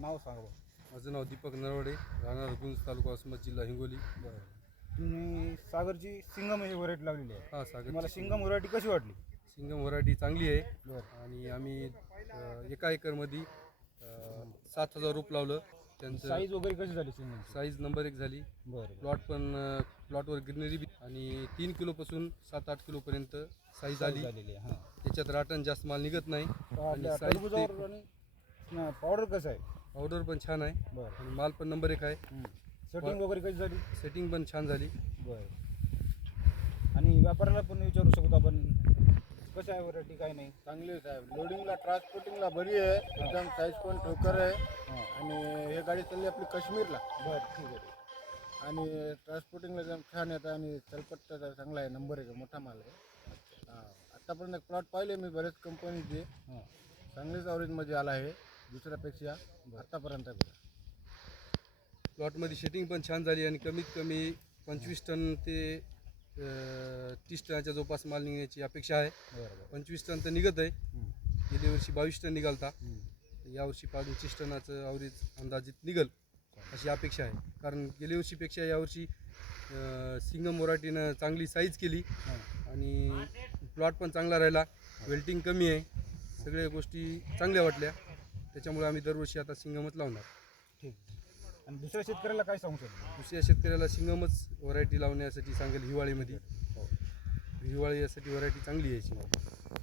नाव सांगा बरं. माझं नाव दीपक नरवडे, राहणार गुंज, तालुका वसमत, जिल्हा हिंगोली. बरं. तुम्ही सागरची सिंगम ही व्हरायटी लावलेली आहे. हां, सागर. तुम्हाला सिंगम व्हरायटी कशी वाटली? सिंगम व्हरायटी चांगली आहे. बरं. आणि आम्ही एका एकरमध्ये 7,000 रोप लावलं. त्यांचं साईज वगैरे कशी झाली सिंगमची? साईज नंबर 1 झाली. बरं. प्लॉटवर ग्रीनरी बी आणि 3 किलोपासून 7-8 किलोपर्यंत साईज आली. झालेली आहे. हां. त्याच्यात राटण जास्त माल निघत नाही. आपल्या साईज टरबूजावर आणि पावडर कसं आहे? पावडर पण छान आहे बरं. आणि माल पण नंबर 1 आहे. सेटिंग वगैरे कशी झाली? सेटिंग पण छान झाली. बरं. आणि व्यापाऱ्याला पण विचारू शकतो आपण कसं आहे व्हरायटी काय नाही? चांगली आहे साहेब. लोडिंगला ट्रान्सपोर्टिंगला बरी आहे. एकदम साईज पण ठोकर आहे. आणि हे गाडी चालली आपली काश्मीरला. बरं, ठीक आहे. आणि ट्रान्सपोर्टिंगला एकदम छान येतं आणि चलपट्टा चांगला आहे. नंबर आहे, मोठा माल आहे. आत्तापर्यंत प्लॉट पाहिले मी बरेच कंपनीचे. चांगलीच ॲव्हरेजमध्ये आला आहे दुसऱ्यापेक्षा आत्तापर्यंत. प्लॉटमध्ये शेटिंग पण छान झाली आणि कमीत कमी 25 टन ते 30 टनाच्या जवळपास माल निघण्याची अपेक्षा आहे. बरं. 25 टन तर निघत आहे. गेल्या वर्षी 22 टन निघालता. यावर्षी 25 टनाचं ॲव्हरेज अंदाजित निघल अशी अपेक्षा आहे. कारण गेल्या वर्षीपेक्षा यावर्षी सिंगम व्हरायटीनं चांगली साईज केली आणि प्लॉट पण चांगला राहिला. वेल्टिंग कमी आहे. सगळ्या गोष्टी चांगल्या वाटल्या. त्याच्यामुळे आम्ही दरवर्षी आता सिंगमच लावणार. ठीक. आणि दुसऱ्या शेतकऱ्याला काय सांगू शकतो? दुसऱ्या शेतकऱ्याला सिंगमच व्हरायटी लावण्यासाठी सांगेल. हिवाळीमध्ये हिवाळी यासाठी व्हरायटी चांगली आहे सिंगम.